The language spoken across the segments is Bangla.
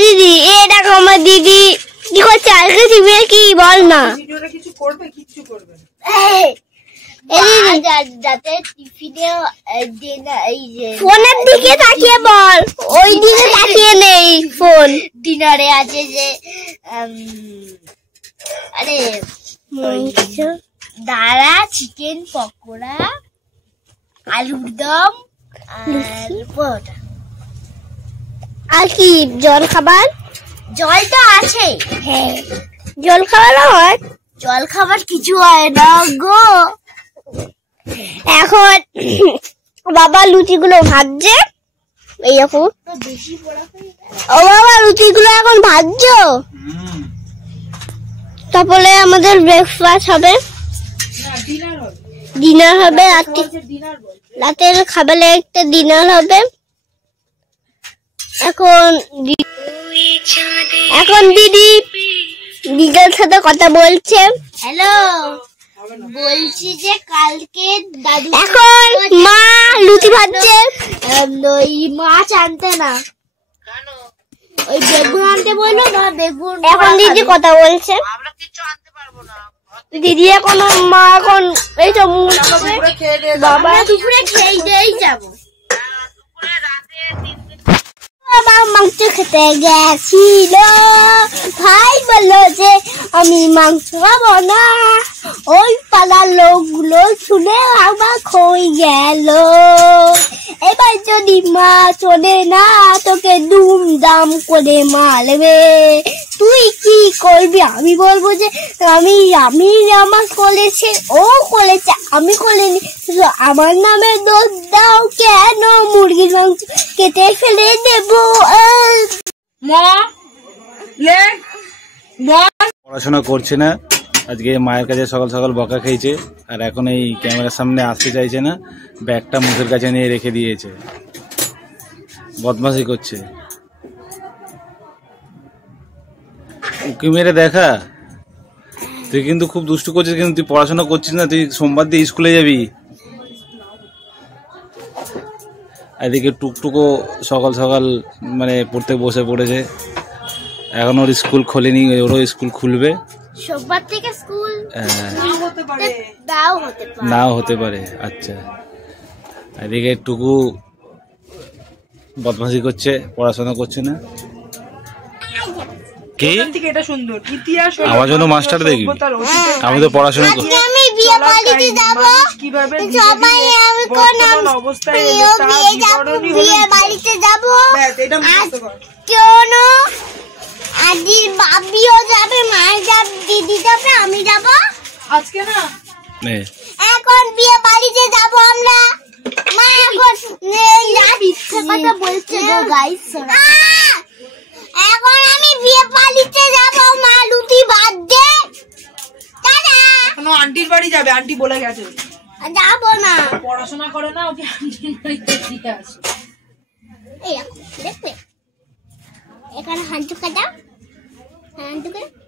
দিদি এ দেখো আমার দিদি কি করছে আজকে টিভিতে কি বল না ভিডিওটা কিছু করবে কিচ্ছু করবে না যাতে টিভিতে এই যে ফোনের দিকে তাকিয়ে বল ওই দিকে তাকিয়ে নেই ফোন ডিনারে আছে যে আরে দাঁড়া চিকেন পকোড়া আলুর দম আর পরোটা আর কি জল খাবার জল তো আছে হ্যাঁ জল খাবার হয় জল খাবার কিছু হয় না গো এখন বাবা লুচিগুলো ভাজছে এই দেখো ও বাবা লুচিগুলো এখন ভাজছো তারপরে আমাদের ব্রেকফাস্ট হবে ডিনার হবে রাতের খাবারে একটা ডিনার হবে এখন দিদি দিদির সাথে কথা বলছে হ্যালো বলছি যে কালকে দাদু এখন মা লুচি ভাজছে ওই মাছ আনতে না ওই বেগুন আনতে বললো না বেগুন এখন দিদি কথা বলছে দিদি এখন মা এখন এই তো বাবা দুপুরে খেয়ে যাবো বাবা মাংস খেতে গেছিল ভাই বললো যে আমি মাংস খাবো না ওই পাড়ার লোকগুলো শুনে আমার খই গেল এবার যদি মা শোনে না তোকে দুম দাম করে মারবে তুই কি করবি আমি বলবো যে আমি আমার করেছে ও করেছে আমি করিনি শুধু আমার নামে দোষ দাও কেন মুরগির মাংস কেটে ফেলে দেব পড়াশোনা করছে না আজকে মায়ের কাছে সকাল সকাল বকা খেয়েছে আর এখন এই ক্যামেরার সামনে আসতে চাইছে না ব্যাগটা মুখের কাছে নিয়ে রেখে দিয়েছে বদমাশি করছে উকি মেরে দেখা তুই কিন্তু খুব দুষ্টু করছিস কিন্তু তুই পড়াশোনা করছিস না তুই সোমবার দিয়ে স্কুলে যাবি এদিকে টুকটুকো সকাল সকাল মানে পড়তে বসে পড়েছে এখন ওর স্কুল খোলেনি ওরও স্কুল খুলবে সোমবার থেকে স্কুল নাও হতে পারে আচ্ছা এদিকে টুকু বদমাশি করছে পড়াশোনা করছে না কি এটা সুন্দর ইতিহাস আমার জন্য মাস্টার দেখবি আমি তো পড়াশোনা করছি আমি বিয়ে বাড়িতে যাব কিভাবে সবাই আমি কোন অবস্থায় বিয়ে বাড়িতে যাব এটা মুখস্থ কর কেন আদি বাবিও যাবে মা যাবে দিদি যাবে আমি যাব আজকে না এখন বিয়ে বাড়িতে যাব আমরা মা এখন মিথ্যে কথা বলছে গো গাইস এখন আমি বিয়ে বাড়িতে যাব মা লুচি ভাত দে দাদা এখন আন্টির বাড়ি যাবে আন্টি বলে গেছে যাব না পড়াশোনা করে না ওকে আন্টির বাড়িতে দিয়ে আসো এই দেখবে এখানে হাঁটু কাটা হাঁটু কাটা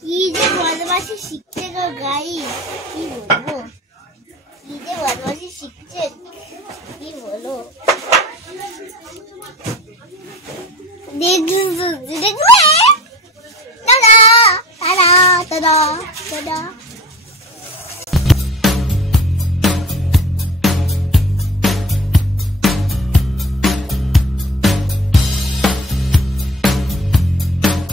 কি যে বদমাশি শিখছে গো গাই কি বলবো কি যে বদমাশি শিখছে কি বলো দেখবে দাদা দাদা দাদা দাদা